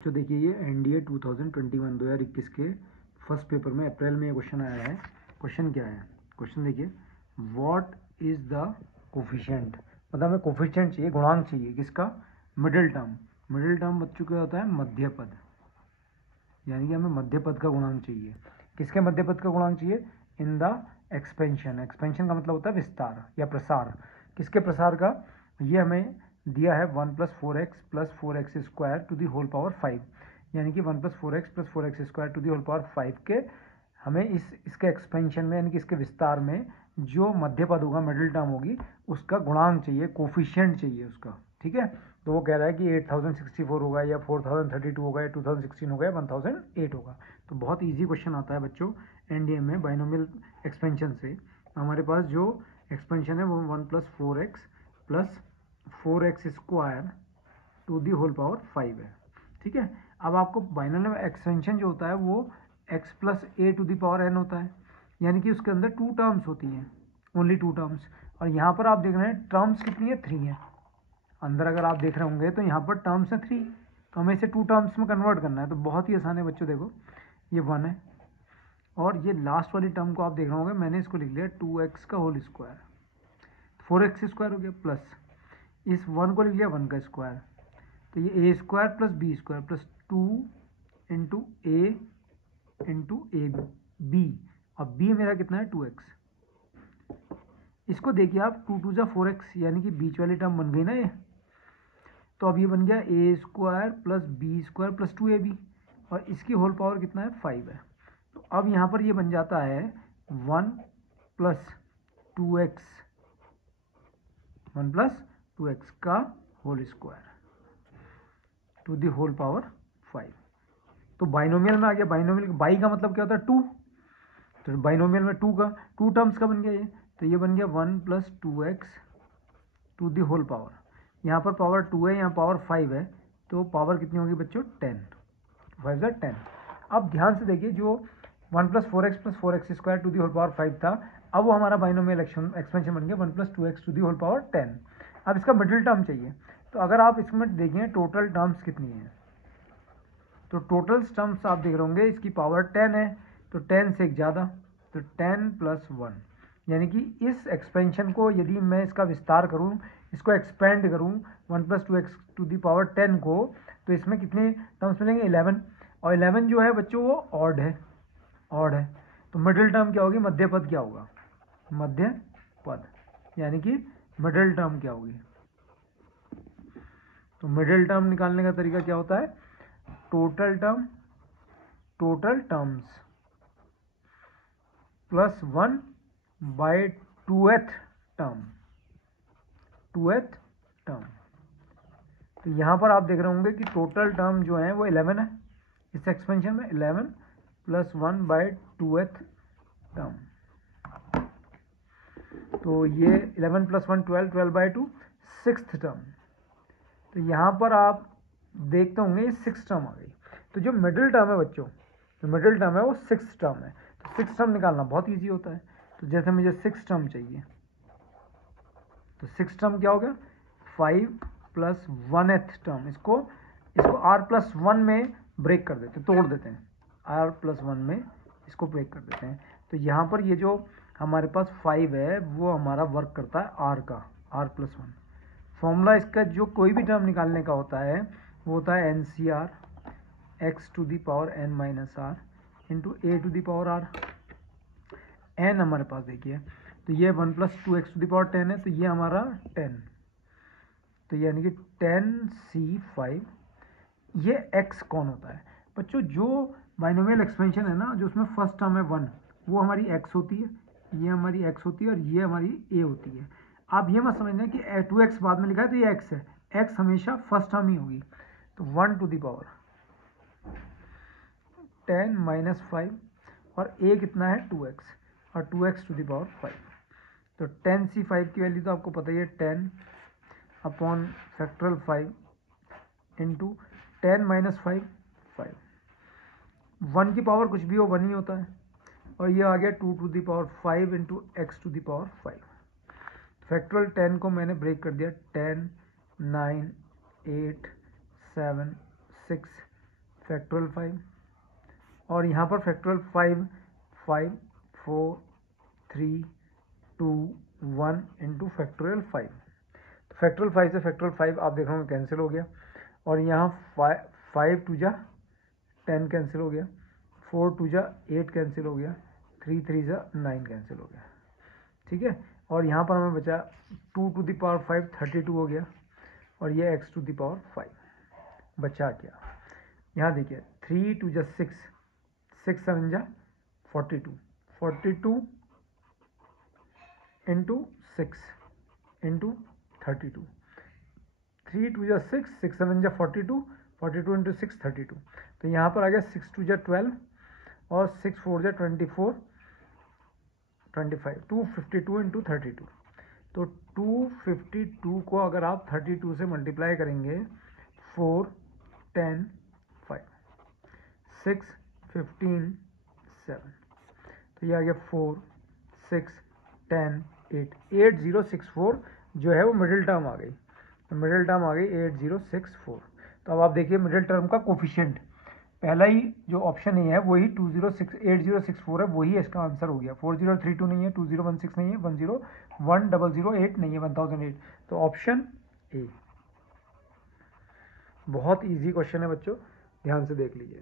तो देखिए ये एनडीए 2021 के फर्स्ट पेपर में अप्रैल में ये क्वेश्चन आया है। क्वेश्चन क्या है? क्वेश्चन देखिए, व्हाट इज द कोफिशिएंट, मतलब हमें कोफिशिएंट चाहिए, गुणांक चाहिए किसका? Middle term. मिडिल टर्म बच्चों क्या होता है? मध्य पद, यानी कि हमें मध्य पद का गुणांक चाहिए। किसके मध्य पद का गुणांक चाहिए? In the expansion. एक्सपेंशन का मतलब होता है विस्तार या प्रसार। किसके प्रसार का? ये हमें दिया है 1 + 4x + 4x square to the whole power 5, यानी कि 1 + 4x + 4x square to the whole power 5 के हमें इसके एक्सपेंशन में, यानी कि इसके विस्तार में जो मध्य पद होगा, मिडिल टर्म होगी, उसका गुणांक चाहिए, कोफिशिएंट चाहिए उसका। ठीक है, तो वो कह रहा है कि 8064 होगा या 4032 होगा या 2016 होगा या 1008 होगा। तो बहुत इजी क्वेश्चन आता है बच्चों एनडीए में बाइनोमियल एक्सपेंशन से। हमारे पास जो एक्सपेंशन है वो 1 + 4x + 4x square to the whole power 5 है। ठीक है, अब आपको बाइनोमियल एक्सपेंशन जो होता है वो x + a to the power n होता है, यानी कि उसके अंदर 2 टर्म्स होती हैं, ओनली 2 टर्म्स। और यहाँ पर आप देख रहे हैं टर्म्स कितनी है? 3 है। अंदर अगर आप देख रहे होंगे तो यहाँ पर टर्म्स है 3, तो हमें इसे 2 टर्म्स में कन्वर्ट करना है। तो बहुत ही आसान है बच्चों, देखो ये 1 है और ये लास्ट वाली टर्म को आप देख रहे होंगे, मैंने इसको लिख लिया 2x का होल स्क्वायर, 4x स्क्वायर हो गया, प्लस इस 1 को लिख लिया 1 का स्क्वायर, तो ये a square + b square + 2 × a × b, और b मेरा कितना है? 2x। इसको देखिए आप, 2 × 2 = 4x, यानी कि बीच वाली टर्म बन गई ना ये। तो अब ये बन गया a square + b square + 2ab, और इसकी होल पावर कितना है? 5 है। तो अब यहाँ पर ये बन जाता है 1 + 2x, 1 + 2x का whole square to the whole power 5। तो बाइनोमियल में आ गया। बाइनोमियल बाई का मतलब क्या होता है? 2। तो बाइनोमियल में 2 टर्म्स का बन गया ये, तो ये बन गया 1 + 2x to the whole power. यहाँ पर पावर 2 है, यहाँ पावर 5 है, तो पावर कितनी होगी बच्चों? 10। 5 × 10। अब ध्यान से देखिए, जो 1 + 4x + 4x square to the whole power 5 था, अब वो हमारा बाइनोमियल एक्सपेंशन बन गया 1 + 2x to the whole power 10। अब इसका मिडिल टर्म चाहिए। तो अगर आप इसमें देखें टोटल टर्म्स कितनी है, तो टोटल टर्म्स आप देख रहे होंगे इसकी पावर 10 है, तो 10 से एक ज़्यादा, तो 10 + 1, यानी कि इस एक्सपेंशन को यदि मैं इसका विस्तार करूं, इसको एक्सपेंड करूं 1 + 2x टू दी पावर 10 को, तो इसमें कितने टर्म्स मिलेंगे? 11। और 11 जो है बच्चों वो ऑड है, ऑड है। तो मिडिल टर्म क्या होगी? मध्य पद क्या होगा? मध्य पद, यानी कि मिडिल टर्म क्या होगी? तो मिडिल टर्म निकालने का तरीका क्या होता है? Total terms + 1/2th term, 2th term. तो यहाँ पर आप देख रहे होंगे कि टोटल टर्म जो है वो 11 है इस एक्सपेंशन में, 11 + 1/2th टर्म। तो ये 11 + 1 12, 12/2 6th टर्म। तो यहाँ पर आप देखते होंगे ये 6 टर्म आ गई। तो जो मिडिल टर्म है बच्चों, जो मिडिल टर्म है वो 6 टर्म है। तो 6 टर्म निकालना बहुत इजी होता है। तो जैसे मुझे 6 टर्म चाहिए, तो 6 टर्म क्या हो गया? 5 + 1th टर्म। इसको r + 1 में ब्रेक कर देते हैं, तोड़ देते हैं, r + 1 में इसको ब्रेक कर देते हैं। तो यहाँ पर ये जो हमारे पास 5 है वो हमारा वर्क करता है r का, r + 1। फॉर्मूला इसका जो कोई भी टर्म निकालने का होता है वो होता है NCR x to the power n - r into a to the power r। n हमारे पास देखिए, तो ये 1 + 2x टू दी पावर 10 है, तो ये हमारा 10, तो यानी कि 10c5। ये x कौन होता है बच्चों? जो बाइनोमियल एक्सपेंशन है ना, जो उसमें फर्स्ट टर्म है 1, वो हमारी x होती है, ये हमारी x होती है और ये हमारी a होती है। आप ये मत समझना कि 2x बाद में लिखा है तो ये x है, x हमेशा फर्स्ट टर्म ही होगी। तो 1 टू दी पावर 10 - 5, और a कितना है? 2x, और 2x टू दी पावर 5। तो 10c5 की वैल्यू तो आपको पता ही है, 10/5 इंटू 10 - 5, 5। 1 की पावर कुछ भी हो 1 ही होता है, और ये आ गया 2 to the power 5 into x to the power 5। Factorial 10 को मैंने ब्रेक कर दिया, 10 9 8 7 6 फैक्टोरियल 5, और यहाँ पर फैक्टोरियल 5 5 4 3 2 1 इंटू फैक्टोरियल 5। तो फैक्टोरियल 5 से फैक्टोरियल 5 आप देख रहे हो कैंसिल हो गया, और यहाँ 5 टू जा 10 कैंसिल हो गया, 4 टू जा 8 कैंसिल हो गया, 3 3 जा 9 कैंसिल हो गया, ठीक है। और यहाँ पर हमें बचा 2 टू द पावर 5 32 हो गया, और ये x टू द पावर 5 बचा क्या। यहाँ देखिए 3 टू जा 6 6 7 जा 42 42 इंटू 6 इंटू 32, 3 टू जा 6 6 7 जा 42 42 इंटू 6 32। तो यहाँ पर आ गया 6 टू जा 12 और 6 4 जा 24 25 252 इंटू 32। तो 252 को अगर आप 32 से मल्टीप्लाई करेंगे 4 10 5 6 15 7, तो ये आ गया 4 6 10 8 8064 जो है वो मिडिल टर्म आ गई। तो मिडिल टर्म आ गई 8064। तो अब आप देखिए मिडिल टर्म का कोफिशिएंट, पहला ही जो ऑप्शन ए है वही 8064 है, वही इसका आंसर हो गया। 4032 नहीं है, 2016 नहीं है, 101008 नहीं है, 1008। तो ऑप्शन ए। बहुत इजी क्वेश्चन है बच्चों, ध्यान से देख लीजिए।